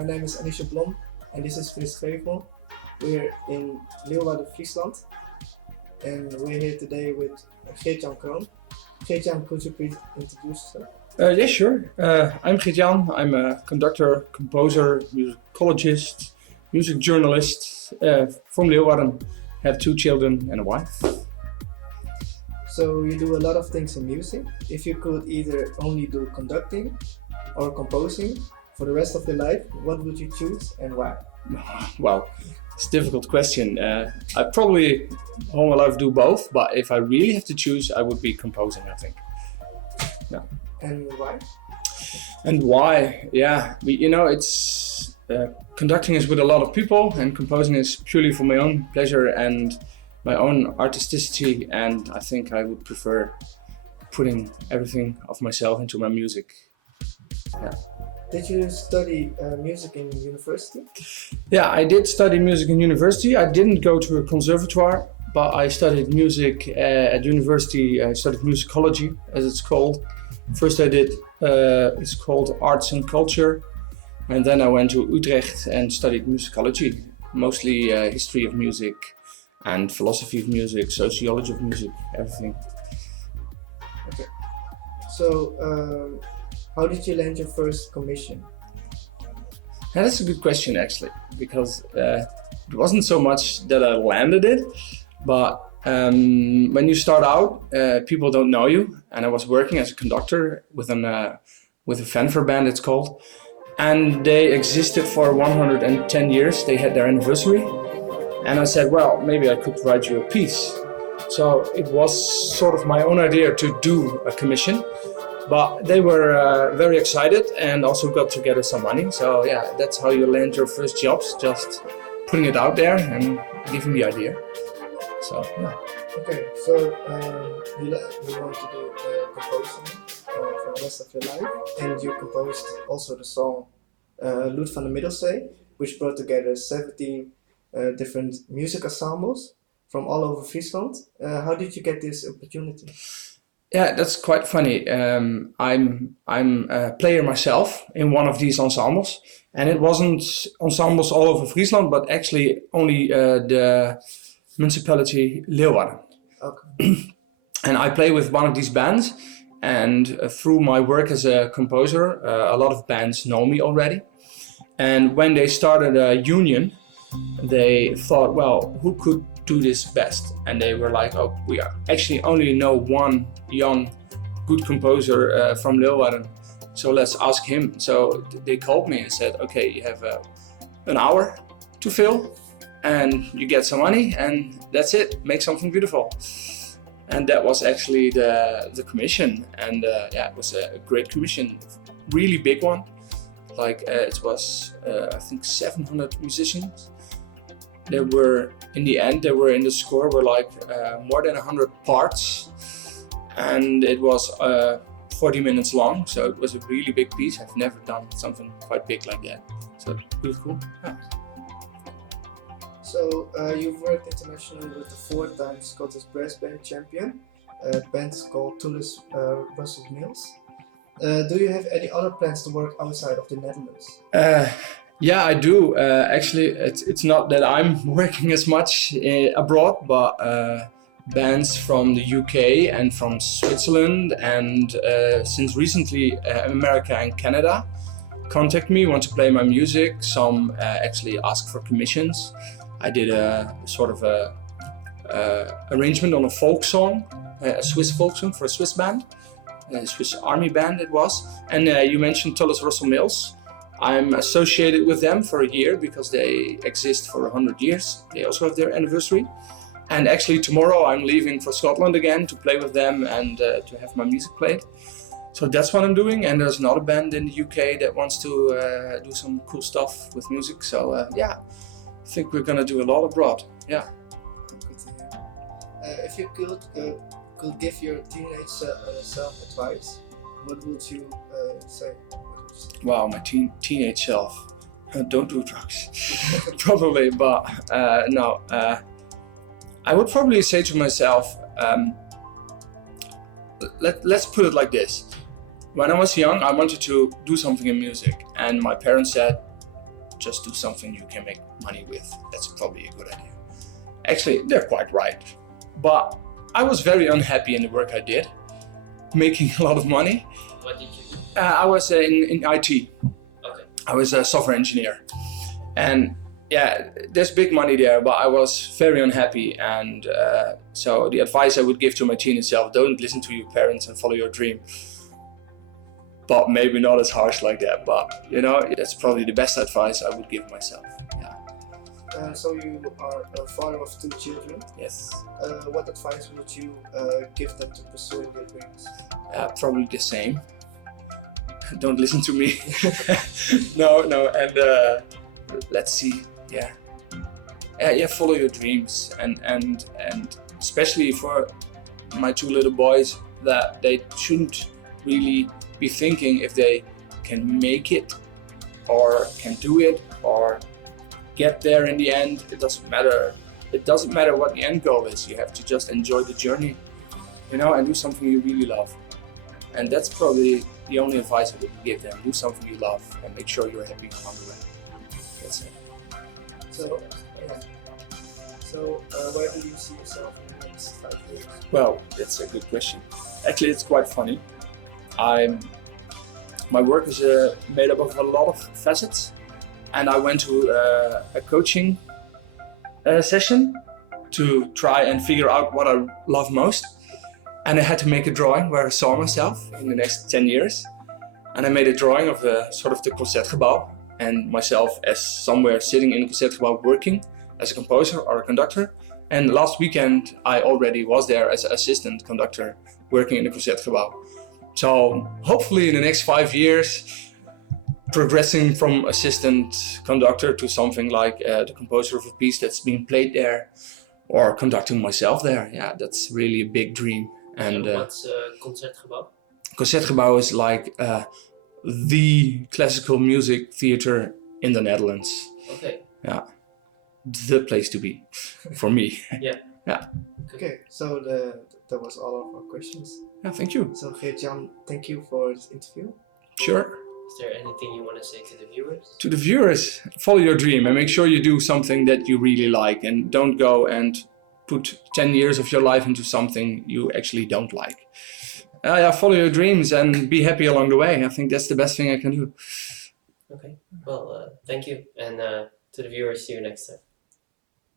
my name is Anisha Blom and this is Chris Gevel. We're in Leeuwarden, Friesland, and we're here today with Geert Jan Kroon. Geert Jan, could you please introduce yourself? Yeah, sure. I'm Geert Jan. I'm a conductor, composer, musicologist, music journalist from Leeuwarden. Have 2 children and a wife. So you do a lot of things in music. If you could either only do conducting or composing for the rest of your life, what would you choose and why? Well, it's a difficult question. I probably all my life do both, but if I really have to choose, I would be composing, I think. Yeah. And why? And why? Yeah, it's conducting is with a lot of people, and composing is purely for my own pleasure and my own artisticity. And I think I would prefer putting everything of myself into my music. Yeah. Did you study music in university? Yeah, I did study music in university. I didn't go to a conservatoire, but I studied music at university. I studied musicology, as it's called. First I did, it's called Arts and Culture. And then I went to Utrecht and studied musicology, mostly history of music and philosophy of music, sociology of music, everything. Okay. So, how did you land your first commission? Yeah, that's a good question actually, because it wasn't so much that I landed it, but when you start out, people don't know you. And I was working as a conductor with a fanfare band, it's called. And they existed for 110 years. They had their anniversary. And I said, well, maybe I could write you a piece. So it was sort of my own idea to do a commission. But they were very excited and also got together some money. So yeah, that's how you land your first jobs, just putting it out there and giving the idea. So yeah. Okay, so you want to do composing for the rest of your life, and you composed also the song Lied van de Middelzee, which brought together 17 different music ensembles from all over Friesland. How did you get this opportunity? Yeah, that's quite funny. I'm a player myself in one of these ensembles, and it wasn't ensembles all over Friesland, but actually only the municipality Leeuwarden. Okay. And I play with one of these bands, and through my work as a composer, a lot of bands know me already. And when they started a union, they thought, well, who could do this best? And they were like, oh, we actually only know one young, good composer from Leeuwarden, so let's ask him. So they called me and said, okay, you have an hour to fill, and you get some money, and that's it, make something beautiful. And that was actually the commission, and yeah, it was a great commission, really big one. Like it was, I think 700 musicians. There were, in the end, in the score were like more than 100 parts, and it was 40 minutes long, so it was a really big piece. I've never done something quite big like that, so it was cool. Yeah. So you've worked internationally with the 4-time Scottish brass band champion, a band called Toulouse Brussels Mills. Do you have any other plans to work outside of the Netherlands? Yeah, I do. Actually, it's not that I'm working as much abroad, but bands from the UK and from Switzerland and since recently America and Canada contact me, want to play my music. Some actually ask for commissions. I did a sort of a arrangement on a folk song, a Swiss folk song for a Swiss band, a Swiss army band it was. And you mentioned Toulouse Brussels Mills. I'm associated with them for a year because they exist for 100 years. They also have their anniversary. And actually tomorrow I'm leaving for Scotland again to play with them and to have my music played. So that's what I'm doing. And there's another band in the UK that wants to do some cool stuff with music. So yeah, I think we're gonna do a lot abroad. Yeah. Good to hear. If you could give your teenage self advice, what would you say? Wow, my teenage self. Don't do drugs. Probably, but no. I would probably say to myself, let's put it like this. When I was young, I wanted to do something in music, and my parents said, just do something you can make money with. That's probably a good idea. Actually, they're quite right. But I was very unhappy in the work I did, making a lot of money. What did you do? I was in IT. Okay. I was a software engineer. And yeah, there's big money there, but I was very unhappy. And so the advice I would give to my teen self, don't listen to your parents and follow your dream. But maybe not as harsh like that, but you know, that's probably the best advice I would give myself. Yeah. So you are a father of 2 children. Yes. What advice would you give them to pursuing their dreams? Probably the same. Don't listen to me. No, and let's see. Yeah. Yeah, follow your dreams, and especially for my 2 little boys, that they shouldn't really be thinking if they can make it or can do it or get there in the end. It doesn't matter. It doesn't matter what the end goal is. You have to just enjoy the journey, you know, and do something you really love. And that's probably the only advice I would give them. Do something you love and make sure you're happy along the way. That's it. So, where do you see yourself in the next 5 years? Well, that's a good question. Actually, it's quite funny. My work is made up of a lot of facets, and I went to a coaching session to try and figure out what I love most. And I had to make a drawing where I saw myself in the next 10 years. And I made a drawing of the Concertgebouw and myself as somewhere sitting in the Concertgebouw working as a composer or a conductor. And last weekend I already was there as an assistant conductor working in the Concertgebouw. So hopefully in the next 5 years, progressing from assistant conductor to something like the composer of a piece that's being played there, or conducting myself there. Yeah, that's really a big dream. And what's Concertgebouw? Concertgebouw is like the classical music theater in the Netherlands. Okay. Yeah, the place to be for me. Yeah. Yeah. Okay, so that was all of our questions. Yeah, thank you. So Geert Jan, thank you for this interview. Sure. Is there anything you want to say to the viewers? To the viewers, follow your dream and make sure you do something that you really like, and don't go and put 10 years of your life into something you actually don't like. Yeah, follow your dreams and be happy along the way. I think that's the best thing I can do. Okay. Well, thank you. And to the viewers, see you next time.